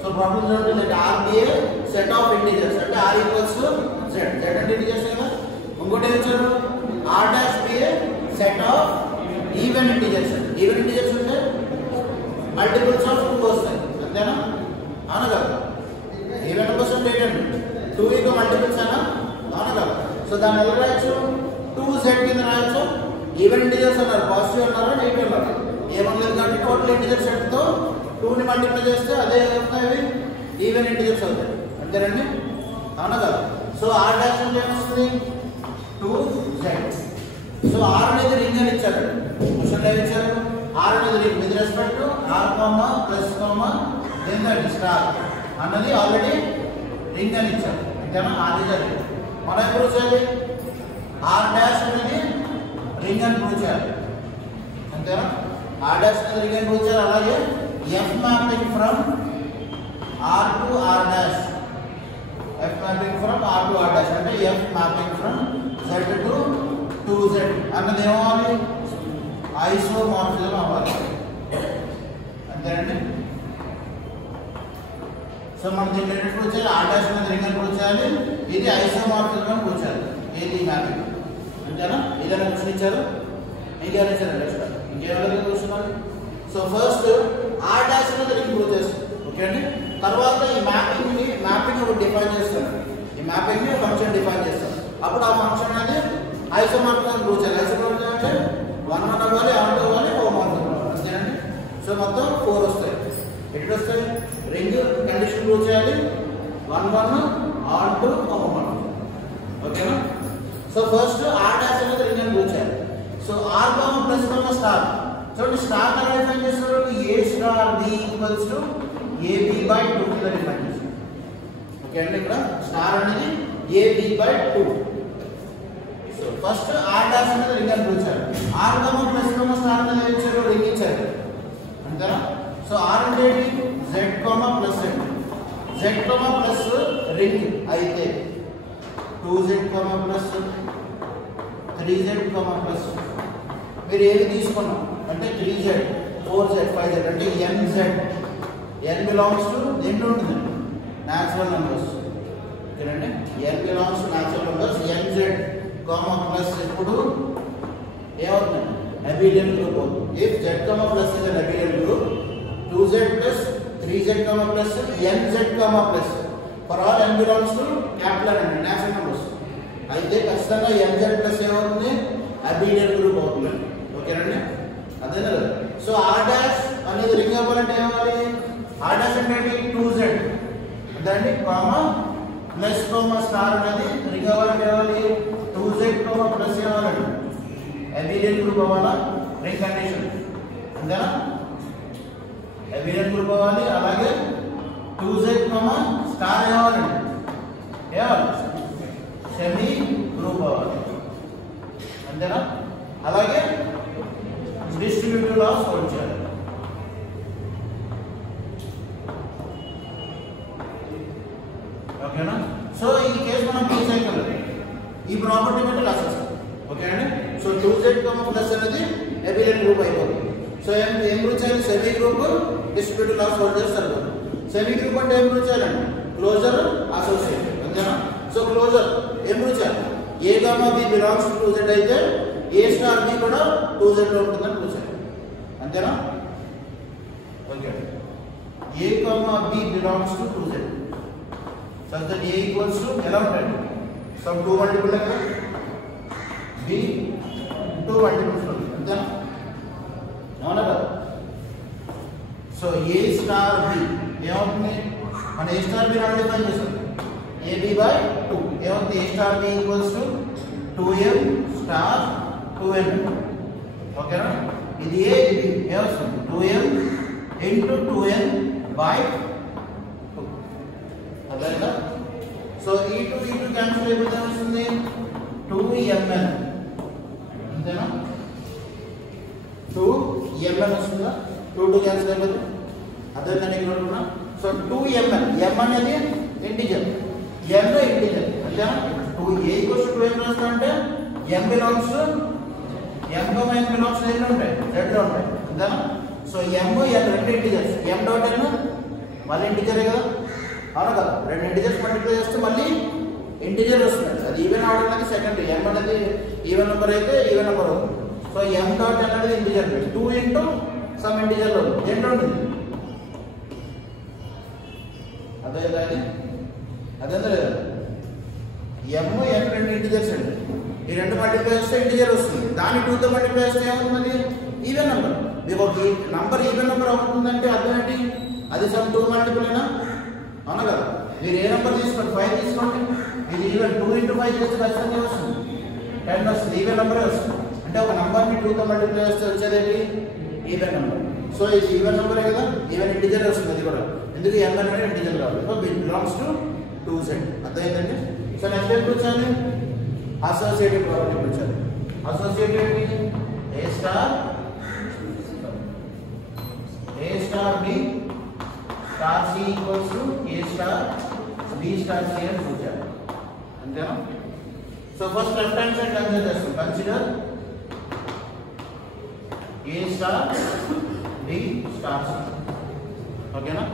So problem ఏంటంటే r be a set of integers అంటే r equals to z అంటే integers కదా. ఇంకోటి ఏం ఇచ్చారు r dash be a set of even integers అంటే మల్టిపుల్స్ ఆఫ్ 2 వస్తాయి అంతేనా అవునా కదా. ఈవెన్ నెంబర్స్ అంటే ఏంటంటే 2 యొక్క మల్టిపుల్స్ అయినా అవునా కదా. సో దాన్ని ఎలా రాయొచ్చు 2z కింద రాయొచ్చు. ఈవెన్ ఇంటిజర్స్ అన్నారు పాజిటివ్ అన్నారు నెగిటివ్ అన్నారు ఏమనలేదు కాబట్టి టోటల్ ఇంటిజర్ సెట్ తో 2 ని మల్టిప్లై చేస్తే అదే అవుతాయి ఈవెన్ ఇంటిజర్స్ అవుతాయి అంతేనండి అవునా కదా. సో r డాష్ అంటే ఏమొస్తుంది 2z. సో r అనేది రింగ్ అని ఇచ్చారు క్వశ్చన్ లో ఇచ్చారు r అనేది ring with respect to r comma plus comma then that star అన్నది ఆల్రెడీ రింగ్ అని ఇచ్చారు అంతేనా. r ఇస్ రింగ్ మనం ప్రూవ్ చేయాలి r డాష్ అనేది రింగ్ అని ప్రూవ్ చేయాలి అంతేనా. r డాష్ అనేది రింగ్ అని ప్రూవ్ చేయాలి. అలాగే f mapping from r to r dash f mapping from r to r dash అంటే f mapping from z to 2z అన్నది ఏమవ్వాలి ఐసోమార్ఫిజం అవ్వాలి అంతేనండి. సో మనం దీన్ని ఎట్లా ప్రూవ్ చేయాలి r డాష్ అనేది రింగ్ అని ప్రూవ్ చేయాలి. ఇది ఐసోమార్ఫిజం అని ప్రూవ్ చేయాలి ఏది మ్యాపింగ్ అంతేనా. ఇదైనా క్వశ్చన్ ఇచ్చారు ఇంకేమైనా ఇచ్చారు ఇంకేమైనా చూస్తున్నారు. సో ఫస్ట్ r డాష్ అనేది రింగ్ ప్రూవ్ చేస్తాం ఓకే అండి. తర్వాత ఈ మ్యాపింగ్ ఒకటి డిఫైన్ చేస్తాను. ఈ మ్యాపింగ్ ని ఫంక్షన్ డిఫైన్ చేస్తాను. అప్పుడు ఆ ఫంక్షన్ అనేది ఐసోమార్ఫిజం ప్రూవ్ చేయాలి. ఐసోమార్ఫిజం అంటే 1 1 అవ్వాలి r2 అవ్వాలి హోమోమార్ఫిజం అవ్వాలి అంతేనండి. సో మొత్తం 4 వస్తాయి. ఎట్లా వస్తాయి రింగ్ కండిషన్ ప్రూవ్ చేయాలి 1 1 r2 హోమోమార్ఫిజం ఓకేనా. సో ఫస్ట్ r డాష్ అనేది రింగ్ అని ప్రూవ్ చేయాలి. So r comma plus comma star చూడండి స్టార్ ఎలా డిఫైన్ చేస్తారు a star b equals to ab by 2 కింద డిఫైన్ చేస్తారు ఓకే అండి. ఇక్కడ స్టార్ అనేది ab by 2. So first r dash అనేది రింగ్ అని ప్రూవ్ చేయాలి. r comma plus comma star అనేది ఇచ్చారు రింగ్ ఇచ్చారు అంతేనా. సో r అంటే ఏంటి z comma plus z comma plus ring అయితే 2z comma plus 3z comma plus మీరు ఏది తీసుకున్నాం అంటే 3z 4z 5z అంటే nz n బిలాంగ్స్ టు దేంట్లో ఉంటుంది న్యాచురల్ నంబర్స్ ఓకేనండి. n belongs to natural numbers nz comma plus ఇప్పుడు ఏమవుతుంది అబిలియన్ గ్రూప్ అవుతుంది. If z comma plus is an abelian group 2z plus 3z comma plus nz comma plus for all n belongs to capital and natural numbers అయితే ఖచ్చితంగా nz plus ఏమవుతుంది abelian group అవుతుంది ఓకేనండి అదేనా. So r dash అనేది ring అవ్వాలంటే ఏమవ్వాలి r dash అంటే 2z అదండి కామా ప్లస్ కామా స్టార్ అనేది రింగ్ అవ్వాలంటే ఏమవ్వాలి 2z కామా ప్లస్ ఏమవ్వాలండి అబిలియన్ గ్రూప్ అవ్వాలా రింగ్ కండిషన్ అంతేనా. అబిలియన్ గ్రూప్ అవ్వాలి. అలాగే 2z కామా స్టార్ ఏమవ్వాలండి ఏమవ్వాలి సెమీ గ్రూప్ అవ్వాలి అంతేనా. అలాగే డిస్ట్రిబ్యూటివ్ లాస్ సాల్వ్ చేయాలి ఓకేనా. సో ఈ కేసు మనం ప్రూవ్ చేయగలం ఈ ప్రాపర్టీ బట్టి రాసేస్తాం ఓకే అండి. సో 2z కామా ప్లస్ అనేది అబిలియన్ గ్రూప్ అయిపోతుంది. సో ఏం ప్రూవ్ చేయాలి semi group distributive loss solve చేస్తారు. సెమీ గ్రూప్ అంటే ఏం ప్రూవ్ చేయాలండి క్లోజర్ అసోసియేషన్ అంతేనా. సో క్లోజర్ ఏం ప్రూవ్ చేయాలి a comma b belongs to 2z అయితే a స్టార్ b కూడా 2z లో ఉంటుందని ప్రూవ్ చేయాలి అంతేనా okay. a comma b belongs to 2z such that a equals to ఎలా ఉంటుంది సమ్ 2 మల్టిపుల్ కదా b 2 మల్టిపుల్స్ అంతేనా అవునా కదా. సో a స్టార్ b ఏమవుతుంది మన a star b wrong define చేస్తాం ab by 2 ఏమవుతుంది a star b equals to 2m star 2n ఓకేనా. ఇది a ఇది ఏమవుతుంది 2m into 2n by 2 అదేనా. సో e2 క్యాన్సిల్ అయిపోతే వస్తుంది 2mn అంతేనా 2mn వస్తుందా 2 క్యాన్సిల్ అయిపోతే అదేనా ఇక్కడ ఉన్నా. సో 2mn m అనేది ఇంటిజర్ n ఇంటిజర్ అంతేనా. 2a equals to 2m రాస్తారంటే m belongs to m తో n బిలాంగ్స్ దేంట్లో ఉంటాయి z లో ఉంటాయి అంతేనా. సో m n రెండు ఇంటిజర్స్ m డాట్ n మళ్ళీ ఇంటిజరే కదా, అవునా కదా? రెండు ఇంటిజర్స్ మల్టిప్లై చేస్తే మళ్ళీ ఇంటిజర్ వస్తుంది. అది ఈవెన్ ఆర్డర్ అనేది సెకండరీ. ఎం అనేది ఈవెన్ నెంబర్ అయితే ఈవెన్ నెంబర్ అవుతుంది. సో ఎం డాట్ ఎన్ అనేది ఇంటిజర్ 2 ఇంటూ సమ్ ఇంటిజర్లో ఎంత ఉంటుంది? అదేదా అది అదేందా లేదా? ఎం ఎన్ రెండు ఇంటిజర్స్ అండి. ఈ రెండు మల్టిప్లై చేస్తే ఇంటిజర్ వస్తుంది. దాన్ని 2తో మల్టిప్లై చేస్తే ఏమవుతుంది? Even number. మీకు ఒక నంబర్ ఈవెన్ నెంబర్ అవుతుందంటే అర్థం ఏంటి? అది సమ్ 2 మల్టిప్లైనా, అవునా కదా? మీరు ఏ నెంబర్ తీసుకోండి, 5 తీసుకోండి, ఇది ఈవెన్ 2 ఇంటూ 5 చేస్తే ఖచ్చితంగా వస్తుంది 10 వస్తుంది. ఈవెన్ నెంబరే వస్తుంది. అంటే ఒక నెంబర్ని 2తో మల్టిప్లై చేస్తే వచ్చేది ఈవెన్ నెంబర్. సో ఇది ఈవెన్ నెంబరే కదా, ఈవెన్ ఇంటిజర్ వస్తుంది. అది కూడా ఎందుకు ఎం అనేది ఇంటిజర్ కావాలి. So it belongs to 2z. అర్థమైందండి? సో నెక్స్ట్ ఏం వచ్చాలి? అసోసియేటెడ్ ప్రాపర్టీ వచ్చాలి. Associated A star B star C equals to A star B star C అని చూచారు. అంతేనా? So first left hand side consider చేస్తాం. Consider A star B star C. ఓకేనా?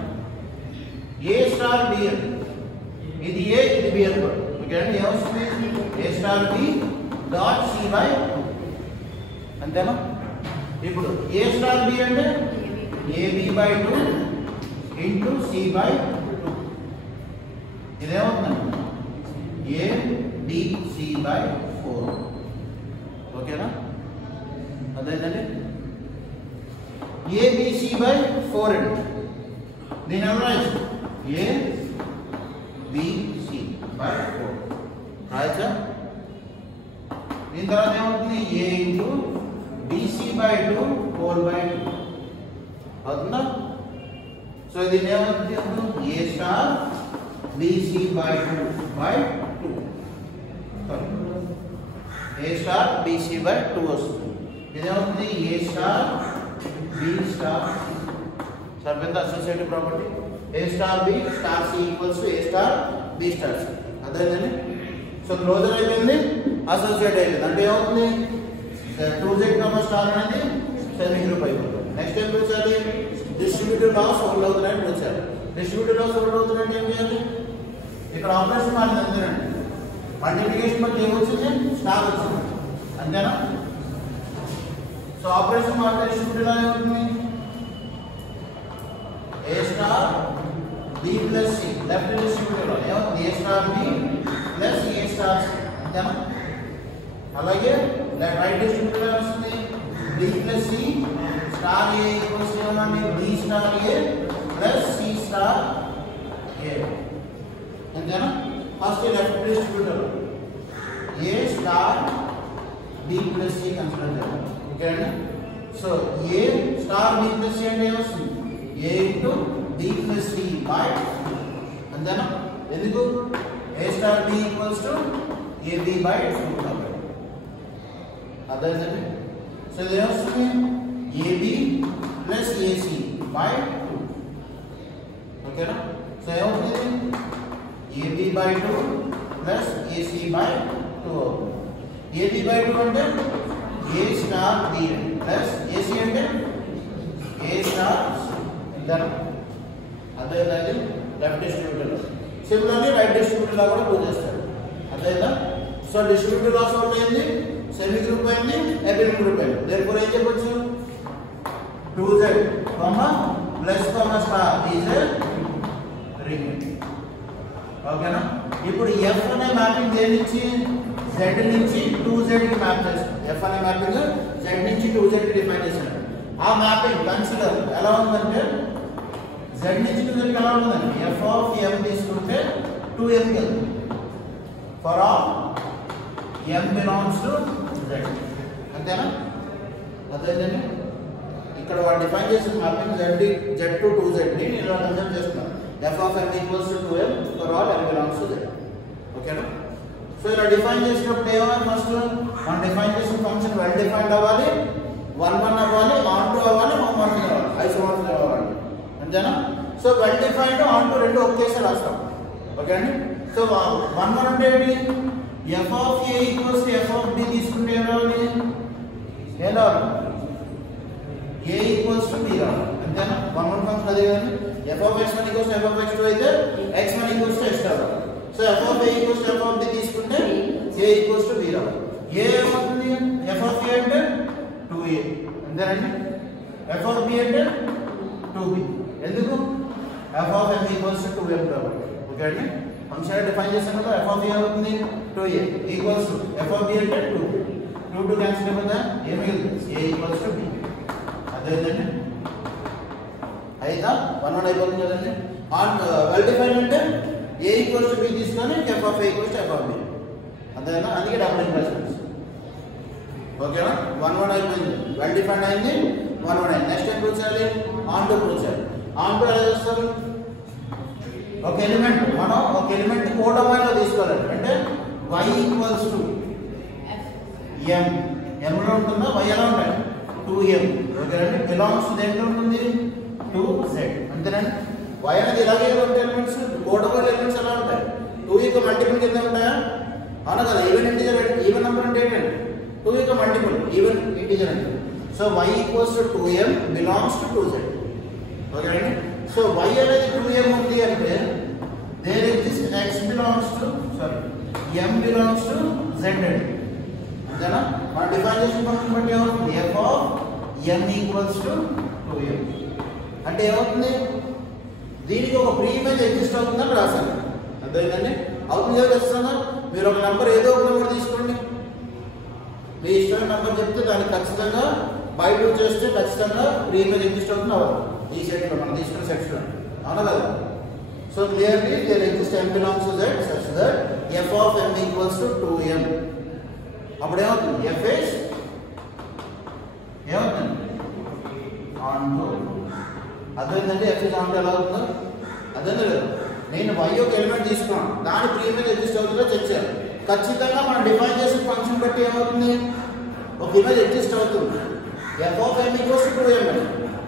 A star B అని ఇది ఏ ఇది బి అని కూడా ఓకే అండి. ఏమొస్తుంది? A star B dot C by 2. అంతేనా? ఇప్పుడు ఏ స్టార్ బి అంటే AB by 2 into C by 2. ఇదేమవుతుందండి? A B C by 4. ఓకేనా? అదేంటండి? ఏబిసి బై 4 అండి. దీని ఏమన్నా ఏ బిసి బై 4 రాయచ్చా? దీని తర్వాత ఏమవుతుంది? A into BC by 2 4 by 2 అవుతుందా? సో దీని ఏమవుతుంది? A star BC by 2 by 2. A star BC by 2 వస్తుంది. ఇదేమవుతుంది? ఏ స్టార్ బి స్టార్ సరిపోయింది associative property. A star B star C equals to A star B star C. అర్థమైందండి? So closure అయిపోయింది, associate అయిపోయింది. అంటే ఏమవుతుంది? 2z స్టార్ అనేది semi group అయిపోతుంది. నెక్స్ట్ ఏం వచ్చాలి? డిస్ట్రిబ్యూటివ్ లాస్ హోల్డ్ అవుతున్నాయని వచ్చారు. డిస్ట్రిబ్యూటివ్ లాస్ హోల్డ్ అవుతున్నట్టు ఏం చేయాలి? ఇక్కడ ఆపరేషన్ మారింది అంతేనండి. మల్టిప్లికేషన్ బట్టి ఏమొచ్చింది? స్టార్ వచ్చింది. అంతేనా? సో ఆపరేషన్ మారితే డిస్ట్రిబ్యూటివ్ లా ఏమవుతుంది? A star B plus C left distributive లో ఏమవుతుంది? A star B plus A star C. అంతేనా? అలాగే రైట్ డిస్ట్రిబ్యూటివ్ లో వస్తుంది B plus C star A equals ఏమన్నా B star A plus C star A. అంతేనా? First left distributive లో A star B plus C consider చేయాలి. Okay అండి? So A star B plus C అంటే ఏమొస్తుంది? A into B plus C by. అంతేనా? ఎందుకు? A star B equals to AB by 2 కాబట్టి. అర్థమైందండి? సో ఇది ఏమొస్తుంది? AB plus AC by 2. ఓకేనా? సో ఏమవుతుంది? AB by 2 plus AC by 2 అవుతుంది. ఏబి బై 2 అంటే A star B plus AC అంటే ఏ స్టార్ అంతేనా? అర్థమైందండి? Left distributor. Similarly right distributor law కూడా ప్రూవ్ చేస్తారు. అర్థమైందా? సో డిస్ట్రిబ్యూటర్ లాస్ అవుట్ అయింది, సెమీ గ్రూప్ అయింది, ఎపిన్ గ్రూప్ అయింది. దేనికోసం ఏం చెప్పొచ్చు? 2z plus star is ring. ఓకేనా? ఇప్పుడు ఎఫ్ అనే మ్యాపింగ్ దేని నుంచి? z నుంచి 2z కి మ్యాప్ చేస్తాం. ఎఫ్ అనే మ్యాపింగ్ z నుంచి 2z కి డిఫైన్ చేస్తాం. ఆ మ్యాపింగ్ కన్సిడర్ ఎలా ఉందంటే z నుంచి 2z కి ఎలా ఉందండి? f ఆఫ్ m తీసుకుంటే 2m కి వెళ్తుంది. For all m belongs to z. అంతేనా? అదేంటండి? ఇక్కడ వాడు డిఫైన్ చేసిన మ్యాపింగ్ z టు 2z ని నేను ఇలా కన్సిడర్ చేస్తున్నాను. f of m equals to 2m for all m belongs to z. ఓకేనా? సో ఇలా డిఫైన్ చేసినప్పుడు ఏమని? ఫస్ట్ మనం డిఫైన్ చేసిన ఫంక్షన్ వెల్ డిఫైన్డ్ అవ్వాలి, 1 అవ్వాలి, ఆన్ టూ అవ్వాలి, 1 అవ్వాలి, ఐసోమార్ఫిక్ అవ్వాలి. అంతేనా? So well defined on two రెండు ఒకేసారి రాస్తాం. ఓకే అండి? సో 1 అంటే ఏంటి? f of a equals to f of b తీసుకుంటే ఏం రావాలి? ఏం రావాలి? a ఈక్వల్స్ టు b రావాలి. అంతేనా? 1 ఫంక్షన్ అదే కానీ f of x1 equals to f of x2 అయితే x1 equals to x రావాలి. So f of a equals to f of b తీసుకుంటే a equals to b రావాలి. a ఏమవుతుంది? f of a అంటే 2a అంతేనండి. f of b అంటే 2b. ఎందుకు? f of m equals to 2m కాబట్టి. Okay అండి. ఫంక్షన్ డిఫైన్ చేసాం కదా, f of a అవుతుంది 2a equals to f of b అంటే 2. 2 క్యాన్సిల్ అయిపోతుందా? ఏ మిగులుతుంది? a equals to b. అదేంటండి అయితే 1 అయిపోతుంది కదండి. వెల్ డిఫైన్ అంటే a equals to b తీసుకొని f of a equals to f of b. అదేనా? అందుకే డబుల్ ఇంప్రెషన్స్. ఓకేనా? 1 అయిపోయింది. వెల్ డిఫైన్ అయింది. 1 అయింది. నెక్స్ట్ ఏం ప్రూవ్ చేయాలి? ఆన్ టు ప్రూవ్ చేయాలి. ఆన్ టు ఎలా చేస్తారు? ఒక ఎలిమెంట్ మనం ఒక ఎలిమెంట్ కోడ్ డొమైన్ లో తీసుకోవాలి. అంటే y equals to m. m లో ఉంటుందా? y ఎలా ఉంటాయి? 2m. ఓకేనండి. బిలాంగ్స్ టు దేంట్లో ఉంటుంది? 2z. అంతేనండి. y అనేది ఇలాగే ఉంటాయి ఎలిమెంట్స్. కోడ్ డొమైన్ ఎలిమెంట్స్ ఎలా ఉంటాయి? 2 యొక్క మల్టిపుల్ కింద ఉంటాయా? అవునా కదా. ఈవెన్ ఇంటిజర్, ఈవెన్ నంబర్ అంటే ఏంటండి? 2 యొక్క మల్టిపుల్ ఈవెన్ ఇంటిజర్ అంటే. So y equals to 2m belongs to 2z. ఓకేనండి. సో y అనేది 2m ఉంది అంటే there exist x belongs to m belongs to z అండి. అంతేనా? మన డిఫైన్ చేసిన ఫంక్షన్ బట్టి ఏమవుతుంది? f of m equals to 2m అంటే ఏమవుతుంది? దీనికి ఒక ప్రీ ఇమేజ్ ఎగ్జిస్ట్ అవుతుందని రాశాను. అర్థమైందండి? అవుతుంది కదా ఖచ్చితంగా. మీరు ఒక నెంబర్ ఏదో ఒక నెంబర్ తీసుకోండి, మీ ఇష్టమైన నెంబర్ చెప్తే దానికి ఖచ్చితంగా బై 2 చేస్తే ఖచ్చితంగా ప్రీ ఇమేజ్ ఎగ్జిస్ట్ అవుతుంది అవ్వదు. ఈ సెట్లో మనం తీసుకున్న సెక్షన్ అవునా కదా. So clearly there exist m belongs to z such that f of m equals to 2m. అప్పుడు ఏమవుతుంది? f is ఏమవుతుంది? On to. అదేంటంటే f is ఆన్ టు ఎలా అవుతుందో అదే లేదు. నేను y యొక్క ఎలిమెంట్ తీసుకున్నాను, దాని ప్రీ ఇమేజ్ ఎగ్జిస్ట్ అవుతుందో చెక్ చేయాలి. ఖచ్చితంగా మనం డిఫైన్ చేసిన ఫంక్షన్ బట్టి ఏమవుతుంది? ఒక ఇమేజ్ ఎగ్జిస్ట్ అవుతుంది. f of m equals to 2m అని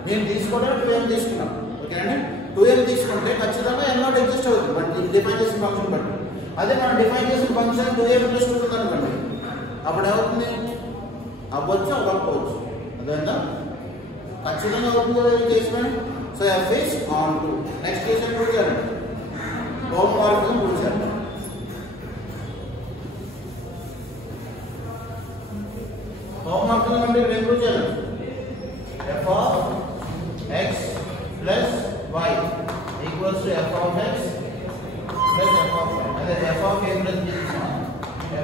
నేను తీసుకోవడానికి 2m తీసుకున్నాను. ఓకేనండి. 2m తీసుకుంటే ఖచ్చితంగా m నాట్ ఎగ్జిస్ట్ అవుతుంది బట్ డిఫైన్ చేసిన ఫంక్షన్ బట్టి. అదే మనం డిఫైన్ చేసిన ఫంక్షన్ 2m ప్లస్ 2 అనుకోండి, అప్పుడు ఏమవుతుంది? అవ్వచ్చు అవ్వకపోవచ్చు. అదేంటా ఖచ్చితంగా అవుతుంది కదా చేసుకొని. So f is on to. Next case prove చేయాలి. హోమోమార్ఫిజం ప్రూవ్ చేయాలి. హోమోమార్ఫిజం అంటే ఏం ప్రూవ్ చేయాలి? f of x plus y equals to f of x plus f of y. అదే f of a plus b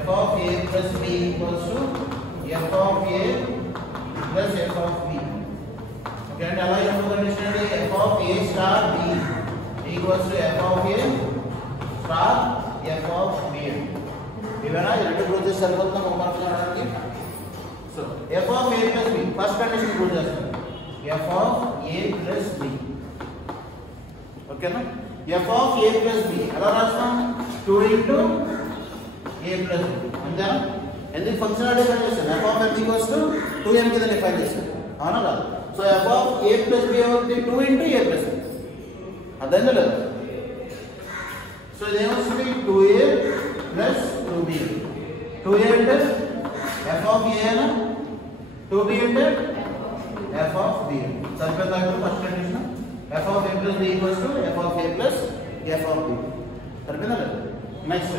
f of a plus b equals to f of a plus f of b. Okay, and allow you to understand f of a star b equals to f of a star f of b. ఇవేనా ఈ రెండు prove చేసి సరిపోతుందా homework చేయడానికి? So f of a plus b first condition prove చేస్తాం. f of a plus b. ఓకేనా? f of a plus b ఎలా రాస్తాం? 2 into a plus b. అంతేనా? ఎందుకు ఫంక్షన్ డిఫైన్ చేస్తాం? f of m equals to 2m కింద define చేస్తాం. అవునా కాదు? So f of a plus b అవుతుంది 2 into a plus b. అర్థమైందా లేదా? సో ఇది ఏమొస్తుంది? 2a plus 2b. 2a అంటే f of a అనా, 2b అంటే f of b. సరిపోతుందా? First condition f of a plus b equals to f of a plus f of b. సరిపోతుందా లేదా? Next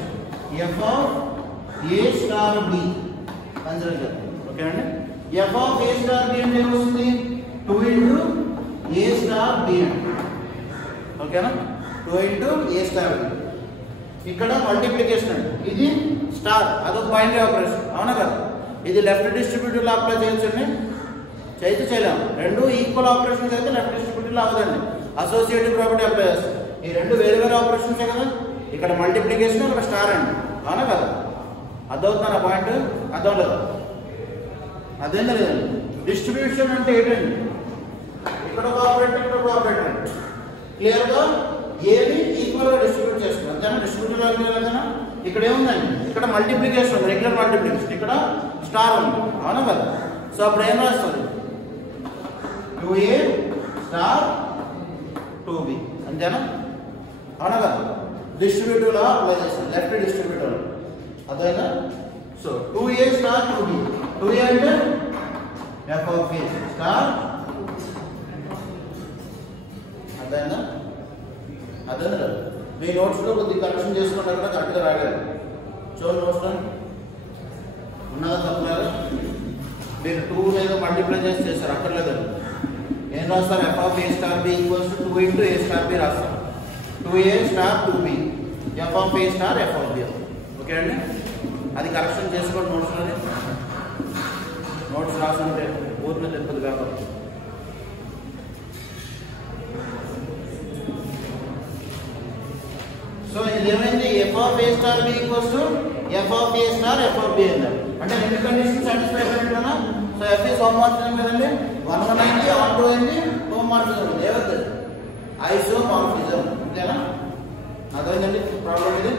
f of a star b consider చేద్దాం. ఓకేనండి. f of a star b అంటే ఏమొస్తుంది? 2 into a star b. ఓకేనా? 2 into a star b. ఇక్కడ multiplication అండి. ఇది స్టార్, అదొక బైనరీ ఆపరేషన్. అవునా కదా? ఇది లెఫ్ట్ డిస్ట్రిబ్యూటివ్ లో అప్లై చేయొచ్చండి, చేస్తే చేయలేము. రెండు ఈక్వల్ ఆపరేషన్స్ అయితే లెఫ్ట్ డిస్ట్రిబ్యూటివ్ లో అవ్వదండి, అసోసియేటివ్ ప్రాపర్టీ అప్లై చేస్తాం. ఈ రెండు వేరే వేరే ఆపరేషన్సే కదా. ఇక్కడ మల్టిప్లికేషన్, ఇక్కడ స్టార్ అండి. అవునా కదా? అర్థవుతుందా పాయింట్? అర్థం లేదు? అదేం లేదండి. డిస్ట్రిబ్యూషన్ అంటే ఏంటండి? ఇక్కడ ఒక ఆపరేటర్, ఇక్కడ ఒక ఆపరేటర్ అండి. క్లియర్ గా ఏది ఈక్వల్ గా డిస్ట్రిబ్యూట్ చేస్తుంది. అంతేనా? డిస్ట్రిబ్యూటివ్ అంతేనా? ఇక్కడ ఏముందండి? ఇక్కడ మల్టిప్లికేషన్ ఉంది, రెగ్యులర్ మల్టిప్లికేషన్. ఇక్కడ స్టార్ ఉంది. అవునా కదా? సో అప్పుడు ఏం రాస్తుంది? 2a star 2b. అంతేనా? అవునా కదా? డిస్ట్రిబ్యూటివ్ లా అప్లై చేస్తాం, లెఫ్ట్ డిస్ట్రిబ్యూటివ్. అదేనా? So 2a star 2b. 2a అంటే f of a స్టార్, అదేనా? అదే మీ నోట్స్లో కొద్దిగా కరెక్షన్ చేసుకుంటారు కూడా కరెక్ట్గా రాలేదు. చూడండి నోట్స్లో ఉన్నదా తప్పులేదు. మీరు 2 లేదా మల్టిప్లై చేసి చేస్తారు అక్కర్లేదండి. ఏం రాస్తారు? f of a star b equals to 2 into a star b రాస్తారు. 2a star 2b f of a star f of b. Okay అండి, అది కరెక్షన్ చేసుకోండి నోట్స్లోనే. నోట్స్ రాసుంటే ఊరిలో తెలుపుతుంది కాబట్టి. సో ఇది ఏమైంది? f of a star b equals to f of a star f of b అన్నారు. అంటే రెండు కండిషన్ సాటిస్ఫై అయినట్లునా? సో f is హోమోమార్ఫిజం కదండి. 1 అయింది, 2 అయింది, హోమోమార్ఫిజం ఉంది. ఏమవుతుంది? ఐసోమార్ఫిజం. అంతేనా? అర్థమైందండి ప్రాబ్లం ఇది.